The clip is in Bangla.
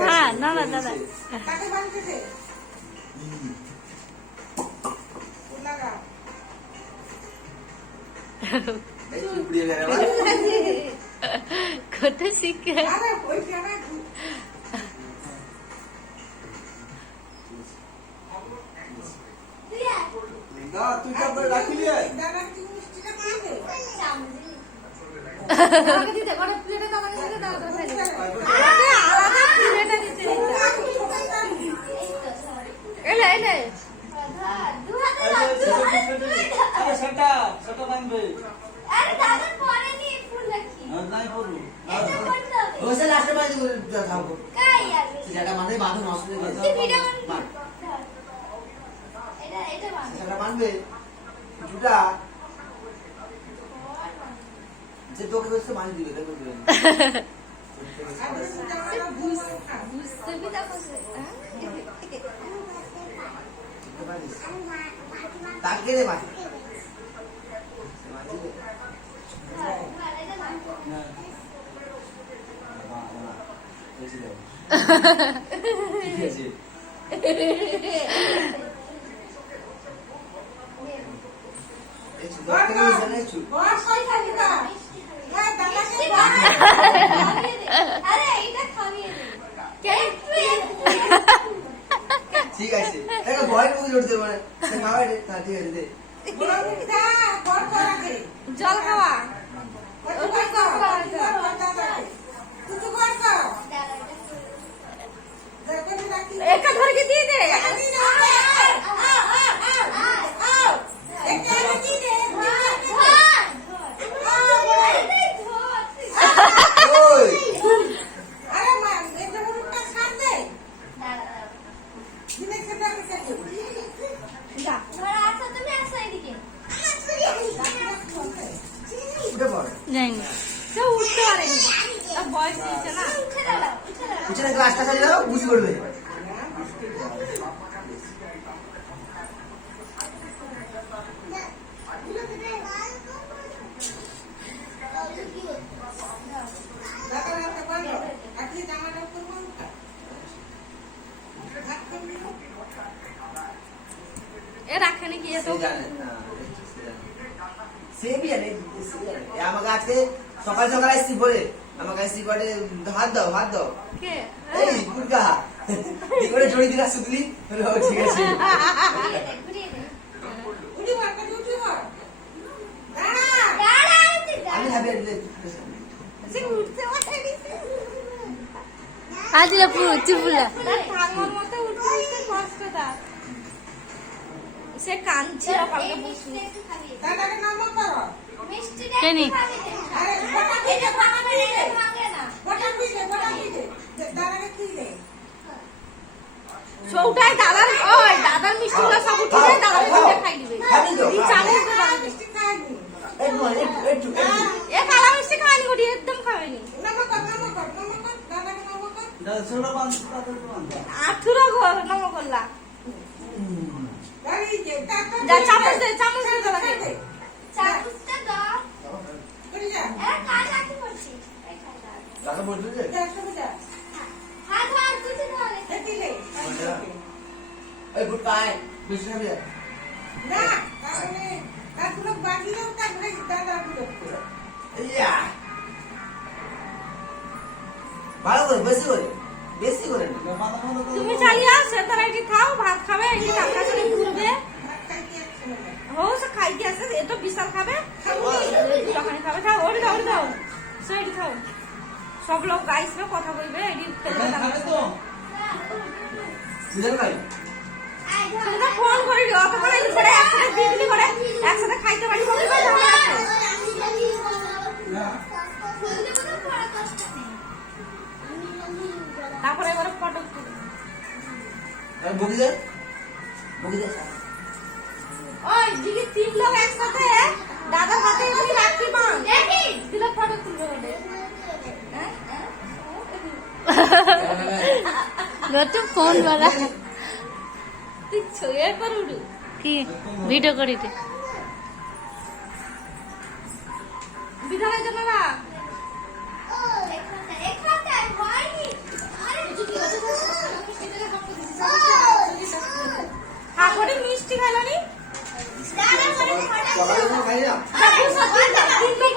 না না না না কত শিখে যে তোকে বলছে মানি দিবে দেখো তাকে রে মানি ঠিক আছে ঠিক আছে ভয় মুখে জড়তে মানে খাওয়া রে ঠিক আছে দে জল খাওয়া একা ধরে দিয়ে দে উঠতে পারেনি বয়স দিয়েছে না পিছনে গ্লাসটা সাজিয়ে দাও বুঝি করবে এ রাখানে কি আছে সেমই জানে আমাকে আজকে সকাল সকাল আসছি বলে আমাকে আসছি বলে হাত দাও কে এই গুড়কা কি করে জড়ি দিলা সুদলি ঠিক আছে আমি ভাবি আজ চুপুলা ঠাকুমার মতো উঠতে উঠতে কষ্ট তার সে কাঁদছিল কালকে বসে কেনি চৌটায় দাদার দাদার মিষ্টিগুলো সব উঠে দাদার খাই দিবে এ কালা মিষ্টি খাওয়ানি করি একদম খাওয়ানি আঠুরা নম করলা যা চামচ দে দাদাকে চামচটা দাও এ কাটা কি করছিস দাদা বলতে যে হাত হাত তুই ধরে দিলে এই গুড়কা আয় বেশি খাবি না তাহলে তারগুলো বাজিলেও তারপরে দাদা গুলো ইয়া ভালো করে বেশি করে তুমি চালিয়ে আসে তারা এটি খাও ভাত খাবে এটি টাকা চলে ঘুরবে হো সে খাইতে আসে এ তো বিশাল খাবে যখনই খাবে খাও ওরে দাও সেটি খাও সব লোক গাইসবে কথা বলবে এটি খাবে তো বুঝলেন ভাই তোমরা ফোন করে দিও অত করে করে একসাথে বিক্রি করে একসাথে খাইতে পারি বলবে তারপরে এবারে ফটো বকি দে ওই দিকে তিন লোক একসাথে দাদার হাতে এমনি রাখি বান দেখি দিলে ফটো তুলবে বলে নতুন ফোন वाला তুই ছয়ে পর উড়ু কি ভিডিও করিতে বিধানের জন্য না ও এখানে হয়নি ঘরে মিষ্টি খাইলানি সকালে কোনো খাই না। বাবু সত্যি তিনটে